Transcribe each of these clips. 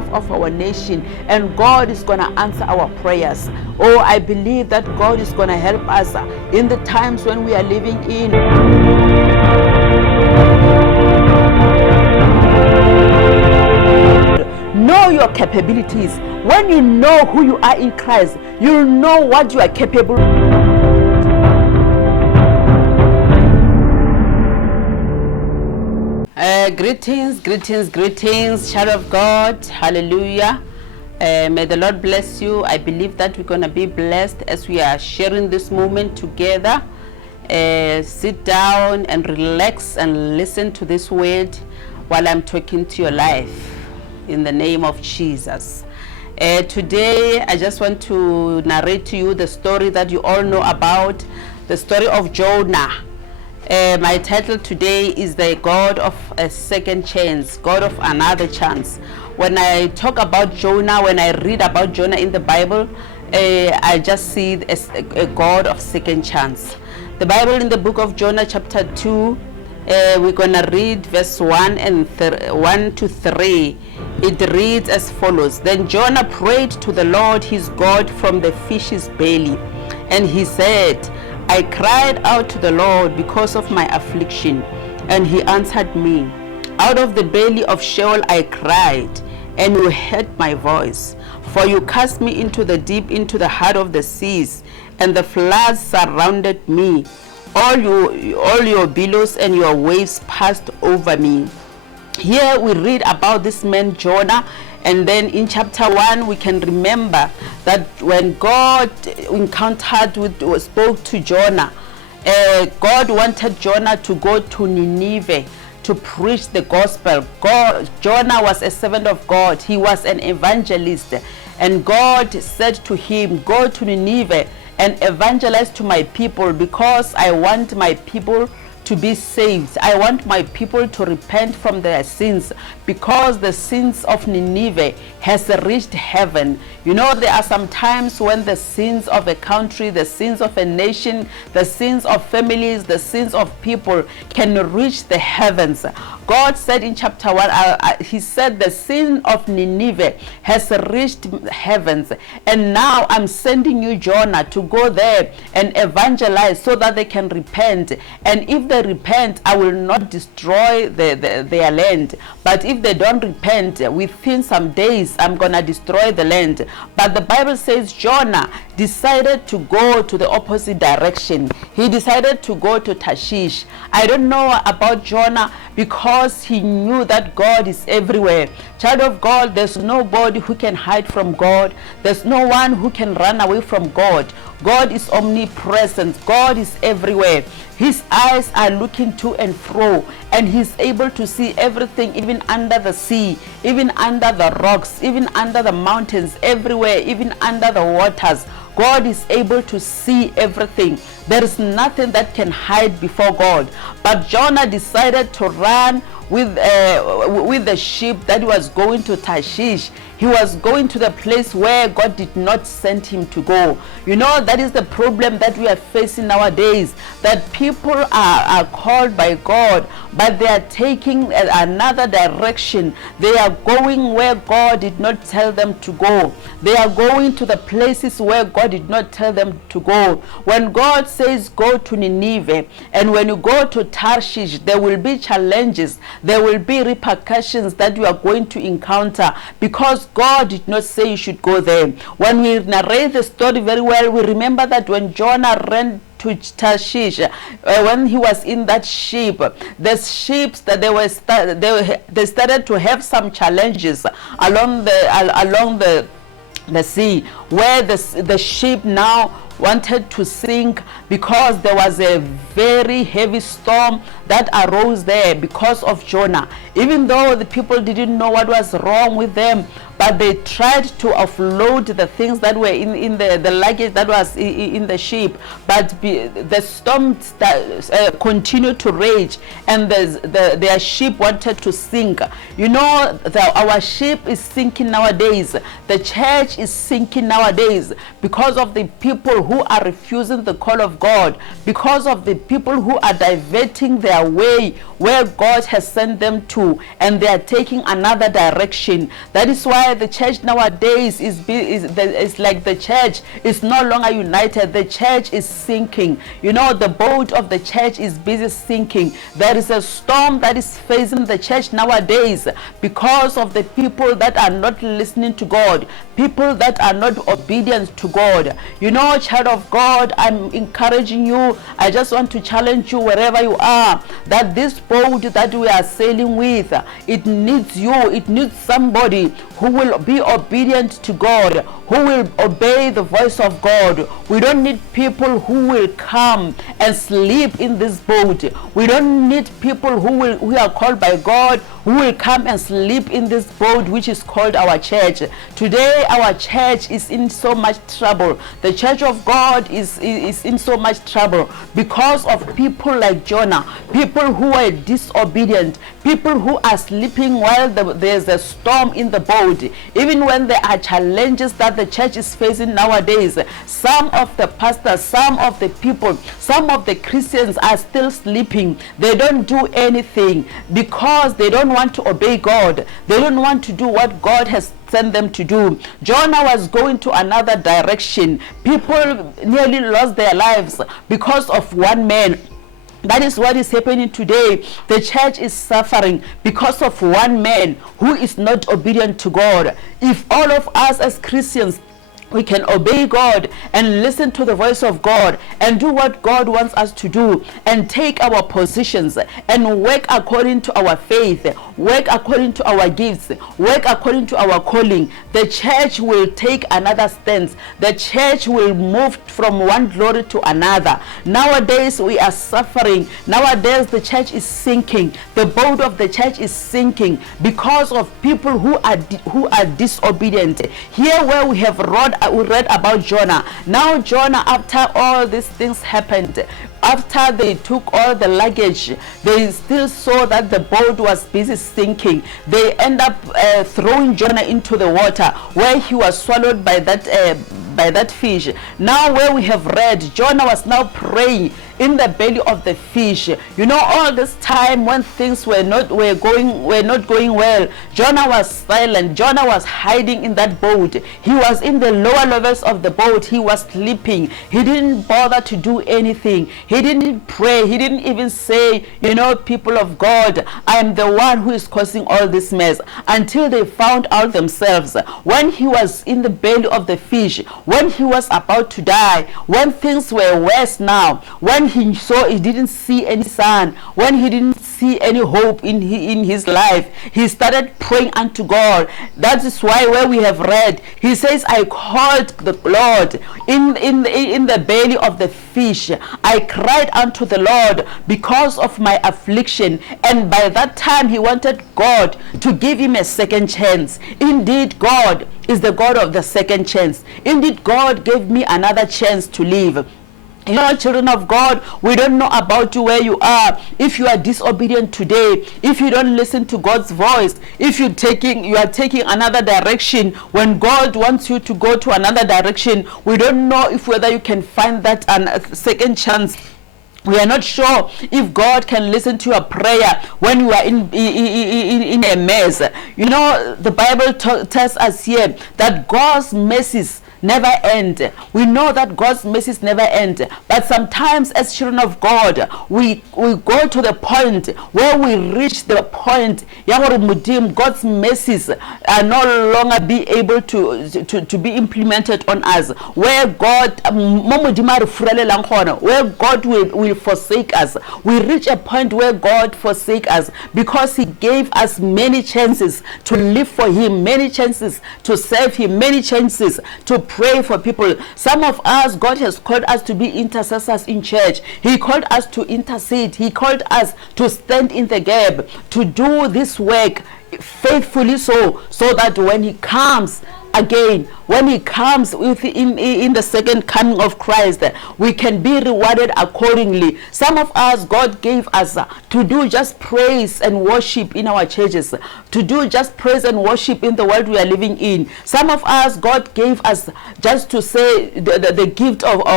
behalf of our nation, and God is going to answer our prayers. Oh, I believe that God is going to help us in the times when we are living in. Know your capabilities. When you know who you are in Christ, you'll know what you are capable of. Greetings, child of God. Hallelujah. May the Lord bless you. I believe that we're going to be blessed as we are sharing this moment together. Sit down and relax and listen to this word while I'm talking to your life in the name of Jesus. Today, I just want to narrate to you the story that you all know about, the story of Jonah. My title today is the God of a second chance, God of another chance. When I talk about Jonah, when I read about Jonah in the Bible, I just see a God of second chance. The Bible in the book of Jonah chapter 2, we're going to read verse 1 to 3. It reads as follows. Then Jonah prayed to the Lord his God from the fish's belly, and he said, I cried out to the Lord because of my affliction, and he answered me. Out of the belly of Sheol I cried, and you heard my voice. For you cast me into the deep, into the heart of the seas, and the floods surrounded me. All your billows and your waves passed over me. Here we read about this man Jonah. And then in chapter 1, we can remember that when God spoke to Jonah, God wanted Jonah to go to Nineveh to preach the gospel. Jonah was a servant of God. He was an evangelist. And God said to him, go to Nineveh and evangelize to my people, because I want my people to be saved. I want my people to repent from their sins, because the sins of Nineveh has reached heaven. You know, there are some times when the sins of a country, the sins of a nation, the sins of families, the sins of people can reach the heavens. God said in chapter 1, he said the sin of Nineveh has reached heavens, and now I'm sending you, Jonah, to go there and evangelize so that they can repent. And if they repent, I will not destroy their land. But if they don't repent, within some days, I'm going to destroy the land. But the Bible says Jonah decided to go to the opposite direction. He decided to go to Tarshish. I don't know about Jonah, because he knew that God is everywhere. Child of God, there's nobody who can hide from God. There's no one who can run away from God. God is omnipresent. God is everywhere. His eyes are looking to and fro, and he's able to see everything, even under the sea, even under the rocks, even under the mountains, everywhere, even under the waters. God is able to see everything. There is nothing that can hide before God. But Jonah decided to run with the ship that was going to Tarshish. He was going to the place where God did not send him to go. You know, that is the problem that we are facing nowadays, that people are called by God, but they are taking another direction. They are going where God did not tell them to go. They are going to the places where God did not tell them to go. When God says go to Nineveh, and when you go to Tarshish, there will be challenges. There will be repercussions that you are going to encounter, because God did not say you should go there. When we narrate the story very well, we remember that when Jonah ran to Tarshish, when he was in that ship, the ships that they started to have some challenges along the sea, where the ship now wanted to sink, because there was a very heavy storm that arose there because of Jonah. Even though the people didn't know what was wrong with them, but but they tried to offload the things that were in the luggage that was in the ship, but the storm continued to rage, and their ship wanted to sink. You know, our ship is sinking nowadays. The church is sinking nowadays because of the people who are refusing the call of God, because of the people who are diverting their way where God has sent them to, and they are taking another direction. That is why the church nowadays is like the church is no longer united. The church is sinking. You know, the boat of the church is busy sinking. There is a storm that is facing the church nowadays because of the people that are not listening to God, people that are not obedient to God. You know, child of God, I'm encouraging you. I just want to challenge you wherever you are, that this boat that we are sailing with, it needs you. It needs somebody who will be obedient to God, who will obey the voice of God. We don't need people who will come and sleep in this boat. We don't need people who are called by God, who will come and sleep in this boat which is called our church. Today our church is in so much trouble. The church of God is in so much trouble because of people like Jonah, people who are disobedient, people who are sleeping while there's a storm in the boat. Even when there are challenges that the church is facing nowadays, some of the pastors, some of the people, some of the Christians are still sleeping. They don't do anything because they don't want to obey God. They don't want to do what God has sent them to do. Jonah was going to another direction. People nearly lost their lives because of one man. That is what is happening today. The church is suffering because of one man who is not obedient to God. If all of us as Christians, we can obey God and listen to the voice of God and do what God wants us to do and take our positions and work according to our faith, work according to our gifts, work according to our calling, the church will take another stance. The church will move from one glory to another. Nowadays we are suffering. Nowadays the church is sinking. The boat of the church is sinking because of people who are disobedient. Here where we have read about Jonah. Now Jonah, after all these things happened, after they took all the luggage, they still saw that the boat was busy sinking. They end up throwing Jonah into the water, where he was swallowed by that fish. Now where we have read, Jonah was now praying in the belly of the fish. You know, all this time when things were not going well, Jonah was silent. Jonah was hiding in that boat. He was in the lower levels of the boat. He was sleeping. He didn't bother to do anything. He didn't pray. He didn't even say, you know, people of God, I am the one who is causing all this mess, until they found out themselves. When he was in the belly of the fish, when he was about to die, when things were worse now, when he didn't see any sun, when he didn't see any hope in his life, he started praying unto God. That is why where we have read, he says, I called the Lord in the belly of the fish. I cried unto the Lord because of my affliction. And by that time he wanted God to give him a second chance. Indeed, God is the God of the second chance. Indeed, God gave me another chance to live. You know, children of God, we don't know about you where you are. If you are disobedient today, if you don't listen to God's voice, if you are taking another direction when God wants you to go to another direction, we don't know if whether you can find that second chance. We are not sure if God can listen to your prayer when you are in a mess. You know, the Bible tells us here that God's mercies never end. We know that God's mercies never end, but sometimes as children of God, we go to the point where we reach the point God's mercies are no longer be able to be implemented on us, where God will forsake us. We reach a point where God forsake us because he gave us many chances to live for him, many chances to serve him, many chances to pray for people. Some of us, God has called us to be intercessors in church. He called us to intercede. He called us to stand in the gap, to do this work faithfully so that when he comes again, when he comes in the second coming of Christ, we can be rewarded accordingly. Some of us, God gave us to do just praise and worship in our churches, to do just praise and worship in the world we are living in. Some of us, God gave us just to say the gift of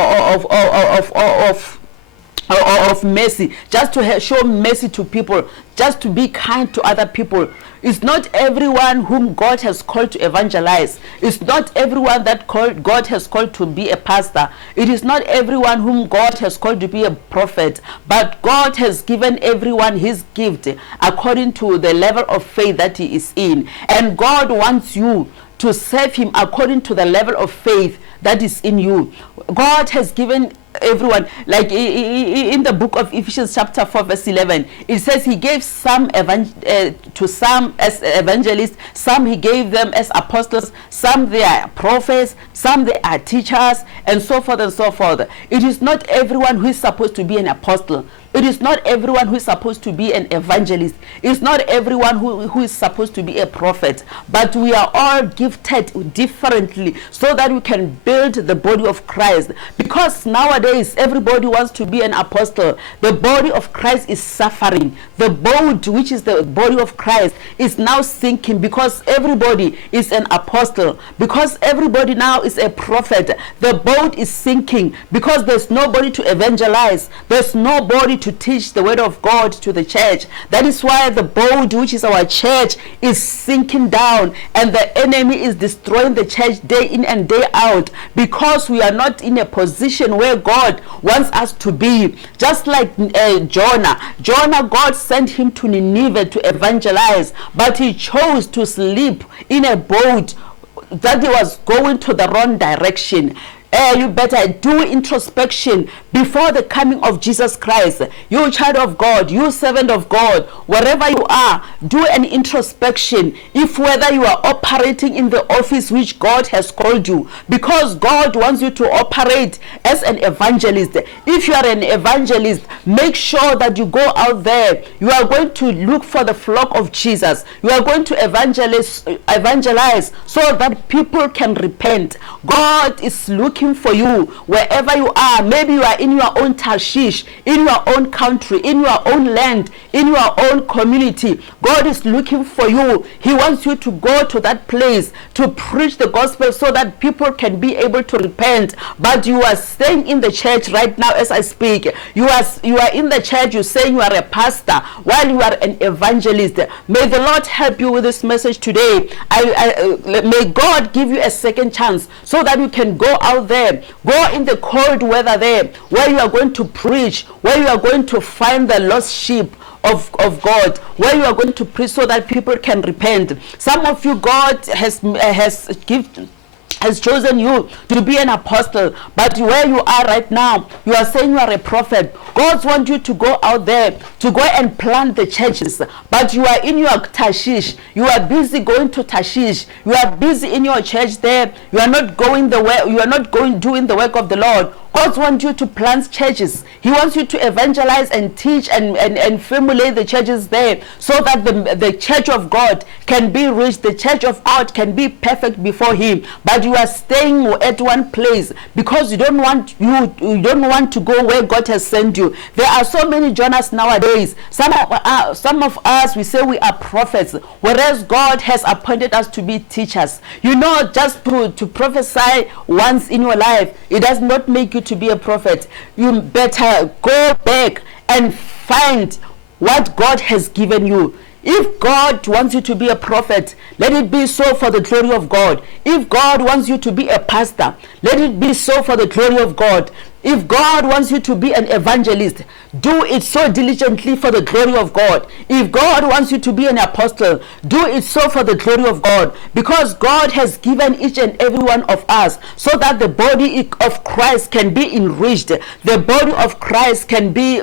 mercy, just to show mercy to people, just to be kind to other people. It's not everyone whom God has called to evangelize. It's not everyone that God has called to be a pastor. It is not everyone whom God has called to be a prophet. But God has given everyone his gift according to the level of faith that he is in. And God wants you to serve him according to the level of faith that is in you. God has given everyone, like in the book of Ephesians chapter 4 verse 11, it says he gave some to some as evangelists, some he gave them as apostles, some they are prophets, some they are teachers, and so forth and so forth. It is not everyone who is supposed to be an apostle. It is not everyone who is supposed to be an evangelist. It's not everyone who is supposed to be a prophet. But we are all gifted differently so that we can build the body of Christ. Because nowadays everybody wants to be an apostle. The body of Christ is suffering. The boat, which is the body of Christ, is now sinking because everybody is an apostle. Because everybody now is a prophet. The boat is sinking because there's nobody to evangelize. There's nobody to teach the word of God to the church. That is why the boat, which is our church, is sinking down, and the enemy is destroying the church day in and day out, because we are not in a position where God wants us to be. Just like Jonah, God sent him to Nineveh to evangelize, but he chose to sleep in a boat that he was going to the wrong direction. You better do introspection before the coming of Jesus Christ. You child of God, you servant of God, wherever you are, do an introspection if whether you are operating in the office which God has called you, because God wants you to operate as an evangelist. If you are an evangelist, make sure that you go out there. You are going to look for the flock of Jesus. You are going to evangelize so that people can repent. God is looking for you wherever you are. Maybe you are in your own Tarshish, in your own country, in your own land, in your own community. God is looking for you. He wants you to go to that place to preach the gospel so that people can be able to repent. But you are staying in the church right now as I speak. You are in the church, you say you are a pastor while you are an evangelist. May the Lord help you with this message today. May God give you a second chance so that you can go out there, go in the cold weather there, where you are going to preach, where you are going to find the lost sheep of God, where you are going to preach so that people can repent. Some of you, God has chosen you to be an apostle, but where you are right now, you are saying you are a prophet. God wants you to go out there, to go and plant the churches, but you are in your Tarshish. You are busy going to Tarshish. You are busy in your church there. You are not going the way. You are not doing the work of the Lord. God wants you to plant churches. He wants you to evangelize and teach and formulate the churches there, so that the church of God can be reached. The church of God can be perfect before Him. But you are staying at one place because you don't want to go where God has sent you. There are so many Jonas nowadays. Some of us, we say we are prophets, whereas God has appointed us to be teachers. You know, just to prophesy once in your life, it does not make you to be a prophet. You better go back and find what God has given you. If God wants you to be a prophet, let it be so for the glory of God. If God wants you to be a pastor, let it be so for the glory of God. If God wants you to be an evangelist, do it so diligently for the glory of God. If God wants you to be an apostle, do it so for the glory of God. Because God has given each and every one of us so that the body of Christ can be enriched. The body of Christ can be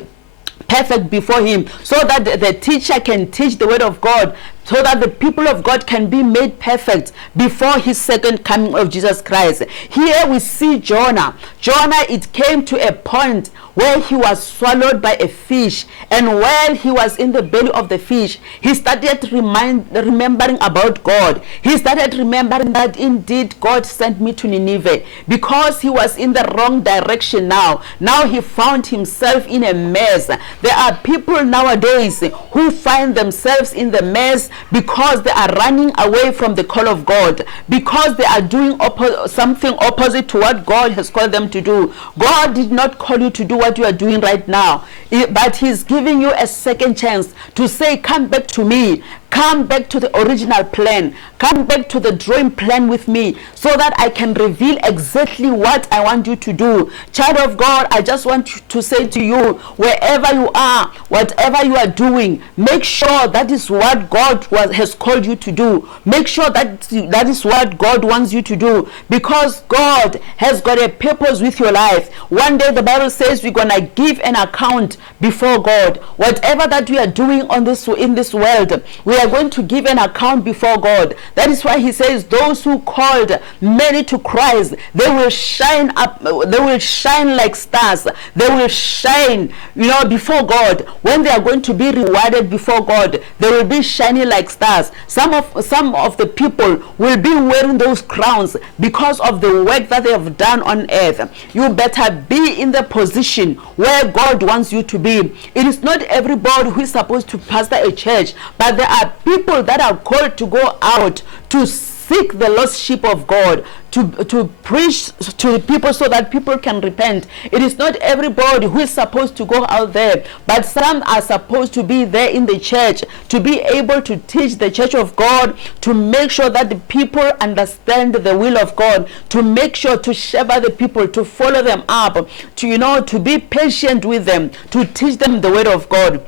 perfect before Him, so that the teacher can teach the word of God so that the people of God can be made perfect before his second coming of Jesus Christ. Here we see Jonah. Jonah, it came to a point where he was swallowed by a fish, and while he was in the belly of the fish, he started remembering about God. He started remembering that indeed God sent me to Nineveh, because he was in the wrong direction now. Now he found himself in a mess. There are people nowadays who find themselves in the mess because they are running away from the call of God, because they are doing something opposite to what God has called them to do. God did not call you to do what you are doing right now, but he's giving you a second chance to say, come back to me. Come back to the original plan. Come back to the drawing plan with me, so that I can reveal exactly what I want you to do. Child of God, I just want to say to you, wherever you are, whatever you are doing, make sure that is what God has called you to do. Make sure that is what God wants you to do, because God has got a purpose with your life. One day the Bible says we're going to give an account before God. Whatever that we are doing in this world, we are going to give an account before God. That is why he says those who called many to Christ, they will shine up, they will shine like stars. They will shine, before God. When they are going to be rewarded before God, they will be shining like stars. Some of the people will be wearing those crowns because of the work that they have done on earth. You better be in the position where God wants you to be. It is not everybody who is supposed to pastor a church, but there are people that are called to go out to seek the lost sheep of God, to preach to the people so that people can repent. It is not everybody who is supposed to go out there, but some are supposed to be there in the church, to be able to teach the church of God, to make sure that the people understand the will of God, to make sure to shepherd the people, to follow them up, to be patient with them, to teach them the word of God.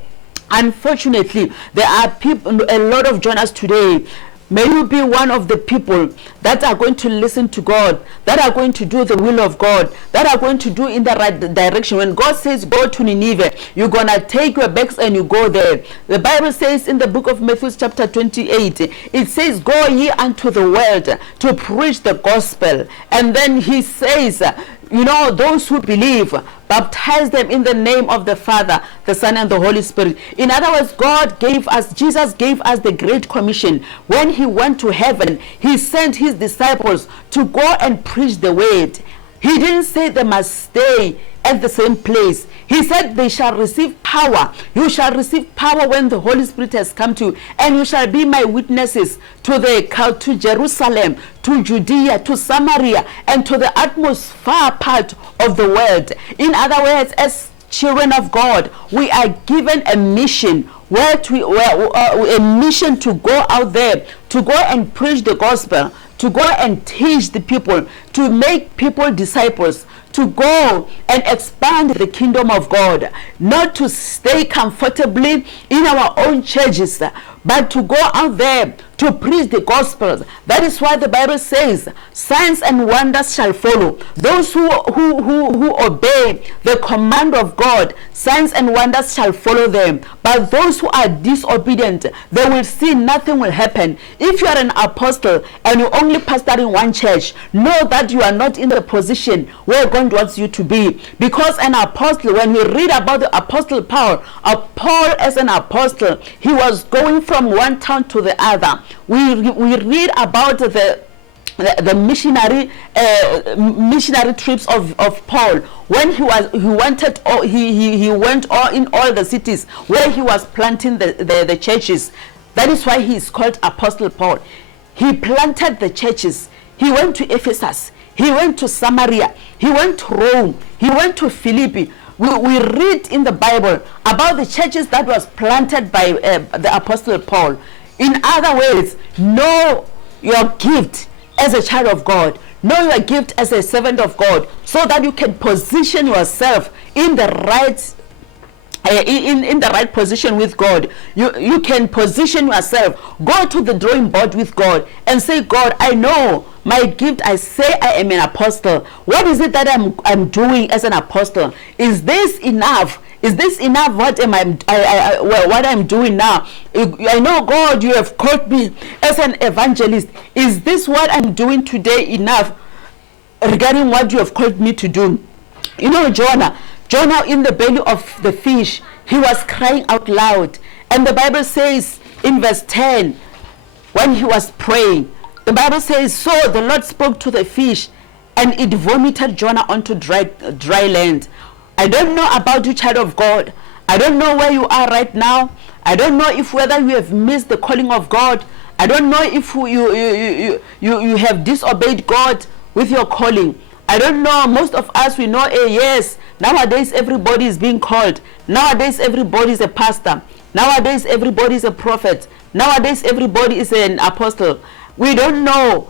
Unfortunately, there are people, a lot of Jonahs today. May you be one of the people that are going to listen to God, that are going to do the will of God, that are going to do in the right direction. When God says go to Nineveh, you're going to take your bags and you go there. The Bible says in the book of Matthew chapter 28, it says, go ye unto the world to preach the gospel. And then he says, those who believe, baptize them in the name of the Father, the Son, and the Holy Spirit. In other words, Jesus gave us the Great Commission. When he went to heaven, he sent his disciples to go and preach the word. He didn't say they must stay at the same place. He said they shall receive power. You shall receive power when the Holy Spirit has come to you, and you shall be my witnesses to Jerusalem, to Judea, to Samaria, and to the utmost far part of the world. In other words, as children of God, we are given a mission, a mission to go out there, to go and preach the gospel, to go and teach the people, to make people disciples, to go and expand the kingdom of God, not to stay comfortably in our own churches, but to go out there to preach the gospel. That is why the Bible says signs and wonders shall follow those who obey the command of God. Signs and wonders shall follow them, but those who are disobedient, they will see nothing will happen. If you are an apostle and you only pastor in one church, know that you are not in the position where God wants you to be. Because an apostle, when we read about the apostle Paul as an apostle, he was going from one town to the other. We read about the missionary trips of Paul. When he went in all the cities where he was planting the churches. That is why he is called Apostle Paul. He planted the churches. He went to Ephesus. He went to Samaria. He went to Rome. He went to Philippi. We read in the Bible about the churches that was planted by the Apostle Paul. In other words, know your gift as a child of God. Know your gift as a servant of God, so that you can position yourself in the right in the right position with God. You can position yourself, go to the drawing board with God and say, God, I know my gift. I say I am an apostle. What is it that I'm doing as an apostle? Is this enough? Is this enough? What am what I'm doing now? I know, God, you have called me as an evangelist. Is this what I'm doing today enough regarding what you have called me to do? You know, Jonah in the belly of the fish, he was crying out loud. And the Bible says in verse 10, when he was praying, the Bible says, so the Lord spoke to the fish, and it vomited Jonah onto dry land. I don't know about you, child of God. I don't know where you are right now. I don't know if whether you have missed the calling of God. I don't know if you have disobeyed God with your calling. I don't know. Most of us, we know, yes, nowadays everybody is being called. Nowadays everybody is a pastor. Nowadays everybody is a prophet. Nowadays everybody is an apostle. We don't know.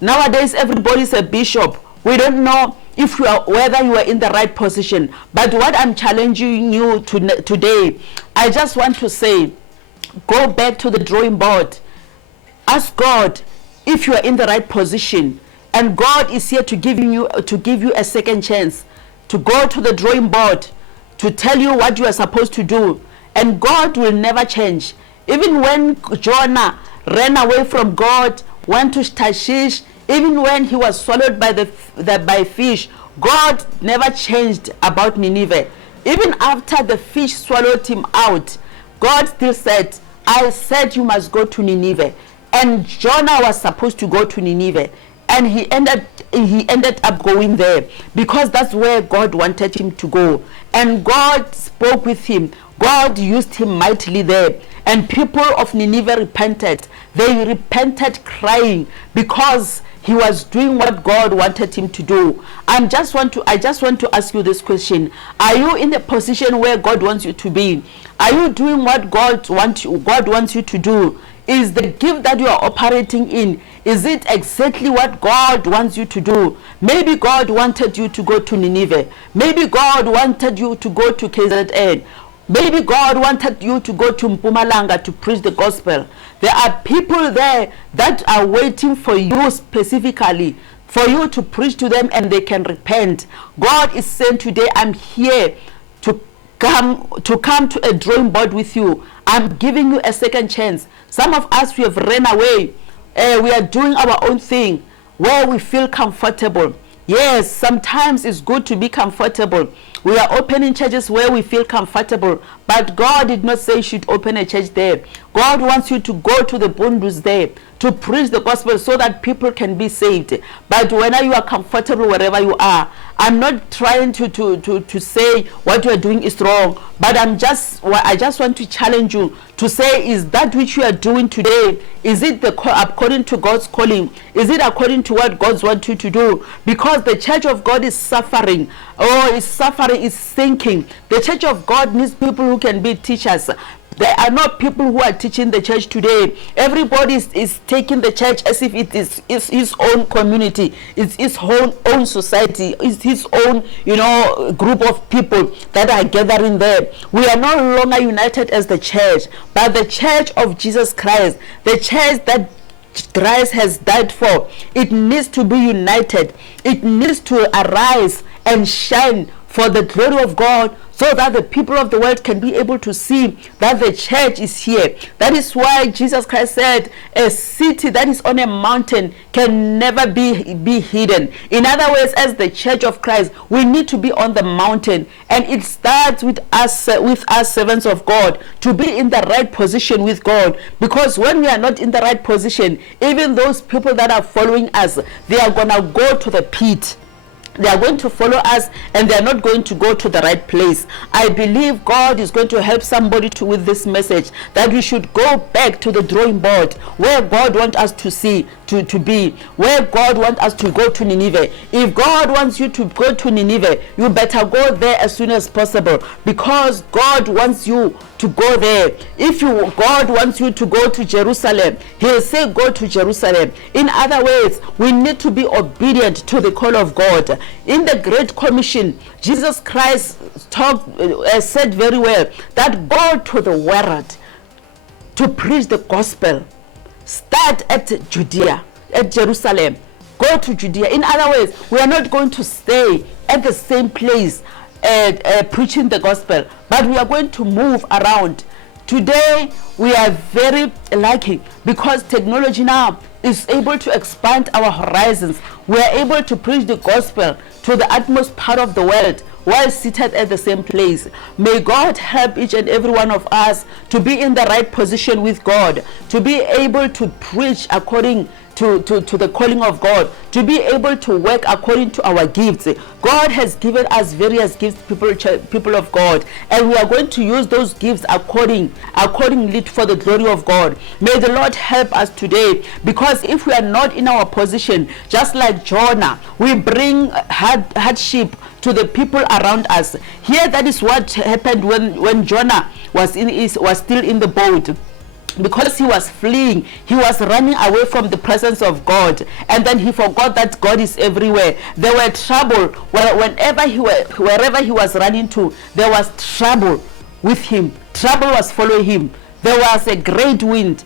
Nowadays everybody is a bishop. We don't know if whether you are in the right position. But what I'm challenging you today, I just want to say, go back to the drawing board. Ask God if you are in the right position, and God is here to give you a second chance, to go to the drawing board, to tell you what you are supposed to do. And God will never change. Even when Jonah ran away from God, went to Tarshish, even when he was swallowed by fish, God never changed about Nineveh. Even after the fish swallowed him out, God still said, I said you must go to Nineveh. And Jonah was supposed to go to Nineveh, and he ended up going there because that's where God wanted him to go. And God spoke with him. God used him mightily there. And people of Nineveh repented. They repented crying because he was doing what God wanted him to do. I just want to ask you this question. Are you in the position where God wants you to be? Are you doing what God wants you to do? Is the gift that you are operating in, is it exactly what God wants you to do? Maybe God wanted you to go to Nineveh. Maybe God wanted you to go to KZN. Maybe God wanted you to go to Mpumalanga to preach the gospel. There are people there that are waiting for you specifically, for you to preach to them and they can repent. God is saying today, I'm here to come to a drawing board with you. I'm giving you a second chance. Some of us, we have ran away. We are doing our own thing where we feel comfortable. Yes, sometimes it's good to be comfortable. We are opening churches where we feel comfortable, but God did not say you should open a church there. God wants you to go to the Bundus there to preach the gospel so that people can be saved. But whenever you are comfortable wherever you are, I'm not trying to say what you are doing is wrong, but I just want to challenge you to say, is that which you are doing today, is it according to God's calling? Is it according to what God wants you to do? Because the church of God is suffering. It's sinking. The church of God needs people who can be teachers. There are not people who are teaching the church today. Everybody is taking the church as if it is his own community, it's his own society, it's his own group of people that are gathering there. We are no longer united as the church, but the church of Jesus Christ, the church that Christ has died for. It needs to be united. It needs to arise and shine for the glory of God, so that the people of the world can be able to see that the church is here. That is why Jesus Christ said, a city that is on a mountain can never be hidden. In other words, as the church of Christ, we need to be on the mountain, and it starts with us servants of God to be in the right position with God. Because when we are not in the right position, even those people that are following us, they are gonna go to the pit. They are going to follow us, and they are not going to go to the right place. I believe God is going to help somebody with this message, that we should go back to the drawing board where God wants us to be, where God wants us to go to Nineveh. If God wants you to go to Nineveh, you better go there as soon as possible, because God wants you to go there. If God wants you to go to Jerusalem, He'll say go to Jerusalem. In other words, we need to be obedient to the call of God. In the Great Commission, Jesus Christ said very well that go to the world to preach the gospel. Start at Judea, at Jerusalem. Go to Judea. In other words, we are not going to stay at the same place. preaching the gospel, but we are going to move around. Today we are very lucky because technology now is able to expand our horizons. We are able to preach the gospel to the utmost part of the world while seated at the same place. May God help each and every one of us to be in the right position with God, to be able to preach according to the calling of God, to be able to work according to our gifts. God has given us various gifts, people of God, and we are going to use those gifts accordingly for the glory of God. May the Lord help us today, because if we are not in our position, just like Jonah, we bring hardship to the people around us. Here, that is what happened when Jonah was still in the boat. Because he was fleeing, he was running away from the presence of God, and then he forgot that God is everywhere. There were trouble wherever he was running to. There was trouble with him. Trouble was following him. There was a great wind.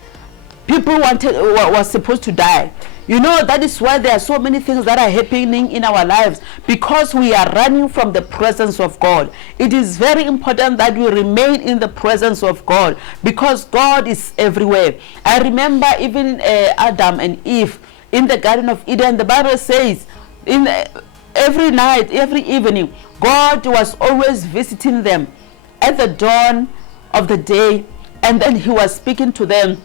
People was supposed to die. You know, that is why there are so many things that are happening in our lives, because we are running from the presence of God. It is very important that we remain in the presence of God, because God is everywhere. I remember even Adam and Eve in the Garden of Eden. The Bible says every night, every evening, God was always visiting them at the dawn of the day, and then he was speaking to them.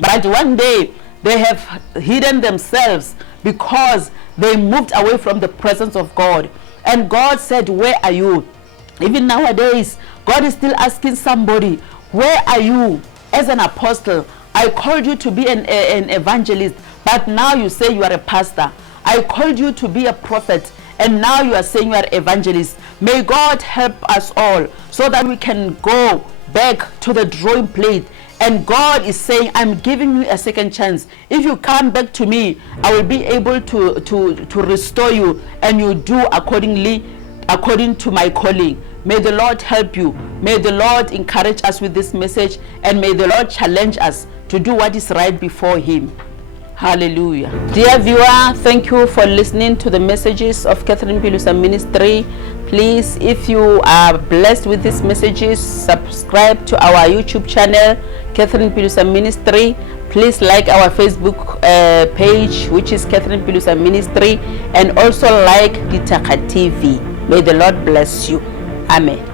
But one day, they have hidden themselves because they moved away from the presence of God. And God said, where are you? Even nowadays, God is still asking somebody, where are you? As an apostle, I called you to be an evangelist, but now you say you are a pastor. I called you to be a prophet, and now you are saying you are evangelist. May God help us all so that we can go back to the drawing plate. And God is saying, I'm giving you a second chance. If you come back to me, I will be able to restore you, and you do according to my calling. May the Lord help you. May the Lord encourage us with this message, and may the Lord challenge us to do what is right before him. Hallelujah. Dear viewer, thank you for listening to the messages of Catherine Mpilusa Ministry. Please, if you are blessed with these messages, subscribe to our YouTube channel, Catherine Mpilusa Ministry. Please like our Facebook page, which is Catherine Mpilusa Ministry, and also like Ditaka TV. May the Lord bless you. Amen.